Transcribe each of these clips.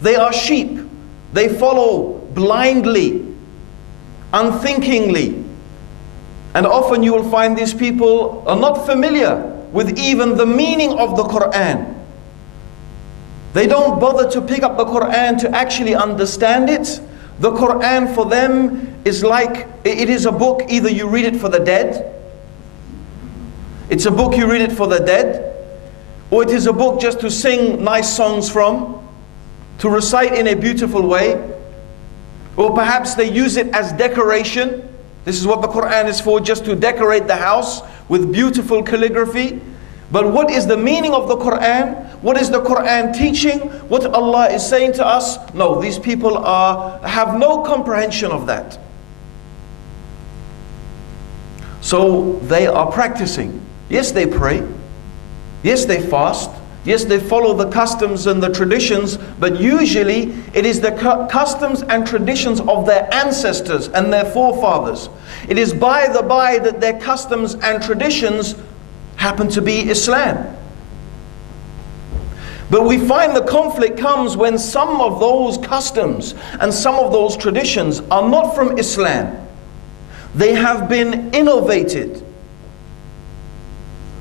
They are sheep. They follow blindly, unthinkingly. And often you will find these people are not familiar with even the meaning of the Quran. They don't bother to pick up the Quran to actually understand it. The Quran for them is like, it is a book, either you read it for the dead, it's a book you read it for the dead, or it is a book just to sing nice songs from, to recite in a beautiful way, or perhaps they use it as decoration. This is what the Quran is for, just to decorate the house with beautiful calligraphy. But what is the meaning of the Quran? What is the Quran teaching? What Allah is saying to us? No, these people have no comprehension of that. So they are practicing. Yes, they pray. Yes, they fast. Yes, they follow the customs and the traditions, but usually it is the customs and traditions of their ancestors and their forefathers. It is by that their customs and traditions happen to be Islam. But we find the conflict comes when some of those customs and some of those traditions are not from Islam. They have been innovated.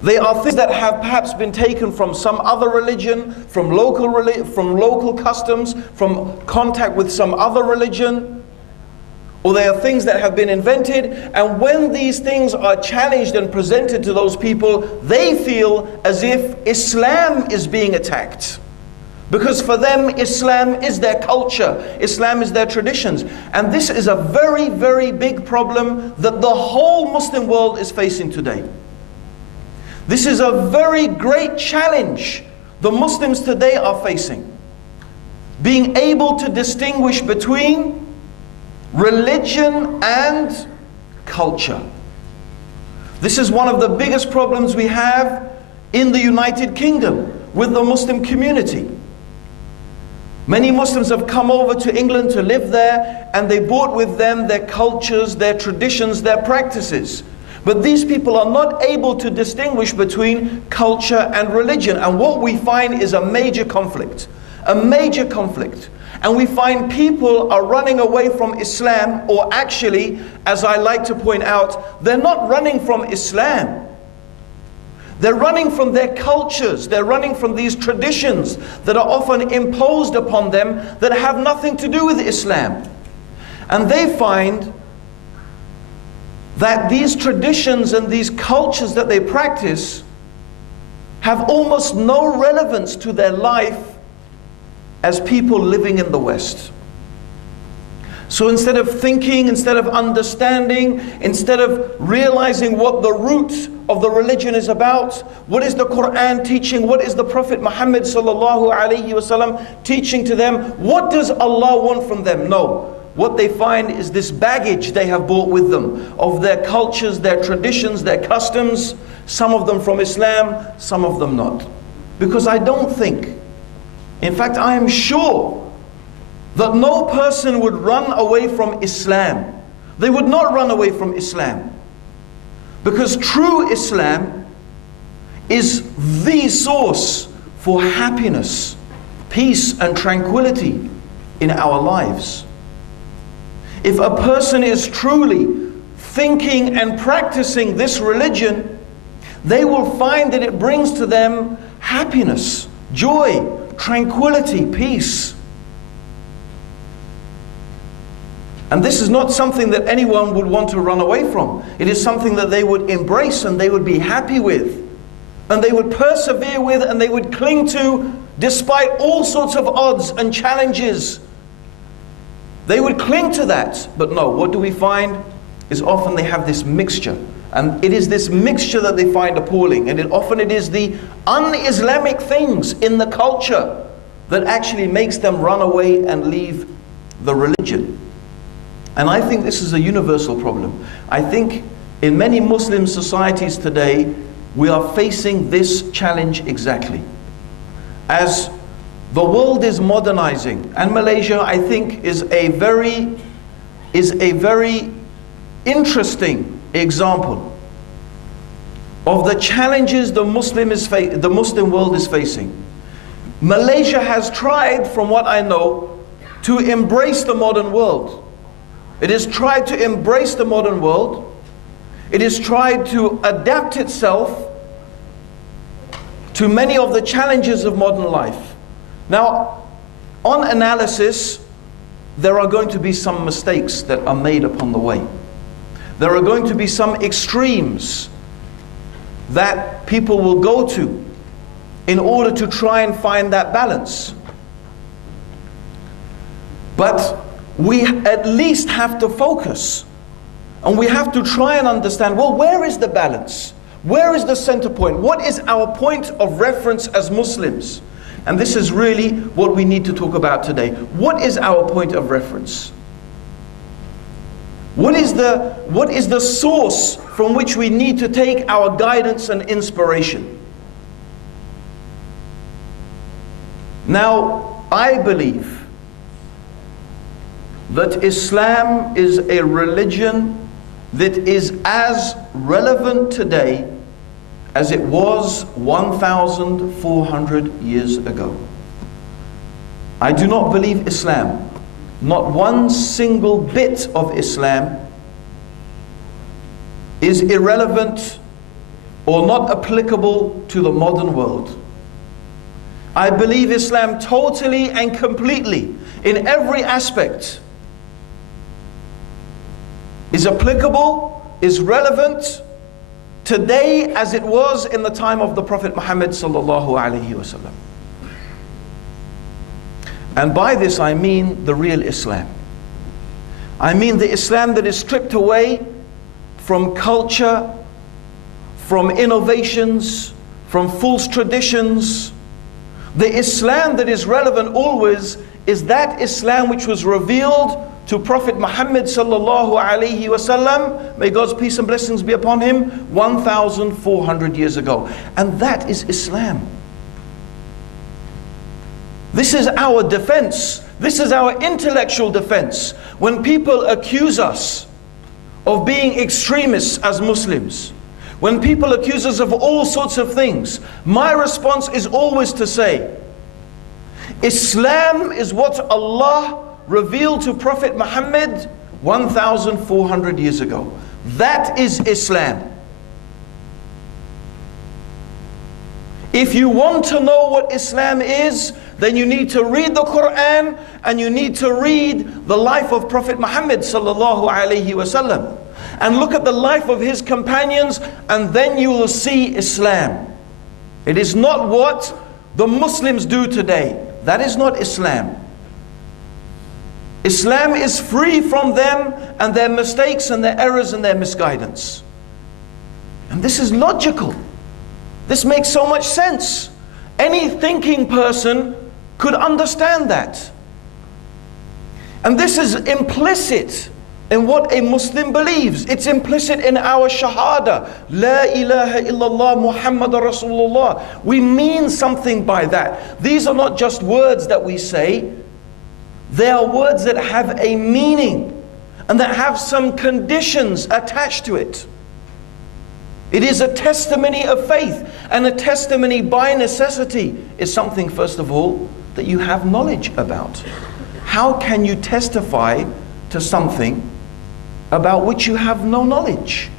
They are things that have perhaps been taken from some other religion, from local customs, from contact with some other religion, or they are things that have been invented. And when these things are challenged and presented to those people, they feel as if Islam is being attacked. Because for them, Islam is their culture, Islam is their traditions. And this is a very, very big problem that the whole Muslim world is facing today. This is a very great challenge the Muslims today are facing. Being able to distinguish between religion and culture. This is one of the biggest problems we have in the United Kingdom with the Muslim community. Many Muslims have come over to England to live there, and they brought with them their cultures, their traditions, their practices. But these people are not able to distinguish between culture and religion. And what we find is a major conflict. A major conflict. And we find people are running away from Islam, or actually, as I like to point out, they're not running from Islam. They're running from their cultures. They're running from these traditions that are often imposed upon them that have nothing to do with Islam. And they find that these traditions and these cultures that they practice have almost no relevance to their life as people living in the West. So instead of thinking, instead of understanding, instead of realizing what the root of the religion is about, what is the Quran teaching, what is the Prophet Muhammad sallallahu alaihi wasallam teaching to them, what does Allah want from them? No. What they find is this baggage they have brought with them of their cultures, their traditions, their customs, some of them from Islam, some of them not. Because I don't think, in fact I am sure, that no person would run away from Islam. They would not run away from Islam. Because true Islam is the source for happiness, peace and tranquility in our lives. If a person is truly thinking and practicing this religion, they will find that it brings to them happiness, joy, tranquility, peace. And this is not something that anyone would want to run away from. It is something that they would embrace and they would be happy with. And they would persevere with and they would cling to despite all sorts of odds and challenges. They would cling to that. But no, what do we find? Is often they have this mixture. And it is this mixture that they find appalling. And often it is the un-Islamic things in the culture that actually makes them run away and leave the religion. And I think this is a universal problem. I think in many Muslim societies today, we are facing this challenge exactly. As the world is modernizing, and Malaysia, I think, is a very interesting example of the challenges the Muslim world is facing. Malaysia has tried, from what I know, to embrace the modern world. It has tried to embrace the modern world. It has tried to adapt itself to many of the challenges of modern life. Now, on analysis, there are going to be some mistakes that are made upon the way. There are going to be some extremes that people will go to in order to try and find that balance. But we at least have to focus, and we have to try and understand, well, where is the balance? Where is the center point? What is our point of reference as Muslims? And this is really what we need to talk about today. What is our point of reference? What is the source from which we need to take our guidance and inspiration? Now, I believe that Islam is a religion that is as relevant today as it was 1,400 years ago. I do not believe Islam, not one single bit of Islam, is irrelevant or not applicable to the modern world. I believe Islam totally and completely, in every aspect, is applicable, is relevant today as it was in the time of the Prophet Muhammad sallallahu alaihi wasallam. And by this I mean the real Islam. I mean the Islam that is stripped away from culture, from innovations, from false traditions. The Islam that is relevant always is that Islam which was revealed to Prophet Muhammad sallallahu alaihi wasallam, may God's peace and blessings be upon him, 1,400 years ago. And that is Islam. This is our defense. This is our intellectual defense. When people accuse us of being extremists as Muslims, when people accuse us of all sorts of things, my response is always to say, Islam is what Allah revealed to Prophet Muhammad 1,400 years ago. That is Islam. If you want to know what Islam is, then you need to read the Quran and you need to read the life of Prophet Muhammad sallallahu alaihi wasallam and look at the life of his companions, and then you will see Islam. It is not what the Muslims do today. That is not Islam. Islam is free from them and their mistakes and their errors and their misguidance. And this is logical. This makes so much sense. Any thinking person could understand that. And this is implicit in what a Muslim believes. It's implicit in our shahada. La ilaha illallah Muhammadur Rasulullah. We mean something by that. These are not just words that we say. They are words that have a meaning and that have some conditions attached to it. It is a testimony of faith, and a testimony by necessity is something, first of all, that you have knowledge about. How can you testify to something about which you have no knowledge?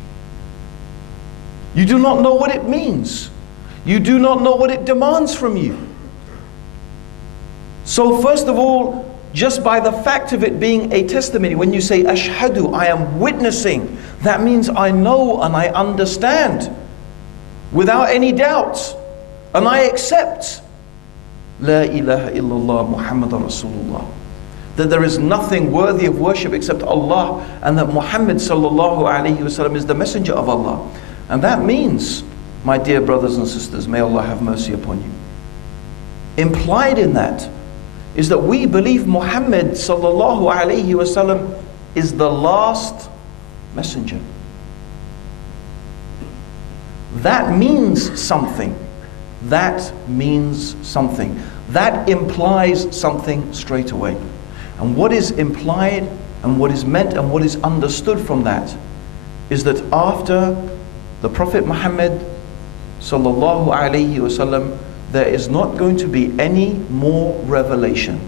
You do not know what it means. You do not know what it demands from you. So first of all, just by the fact of it being a testimony, when you say ashhadu, I am witnessing, that means I know and I understand without any doubt, and I accept La ilaha illallah Muhammadur Rasulullah, that there is nothing worthy of worship except Allah, and that Muhammad sallallahu alaihi wasallam is the messenger of Allah. And that means, my dear brothers and sisters, may Allah have mercy upon you, implied in that is that we believe Muhammad sallallahu alaihi wasallam is the last messenger. That means something. That means something. That implies something straight away. And what is implied and what is meant and what is understood from that is that after the Prophet Muhammad sallallahu alaihi wasallam there is not going to be any more revelation.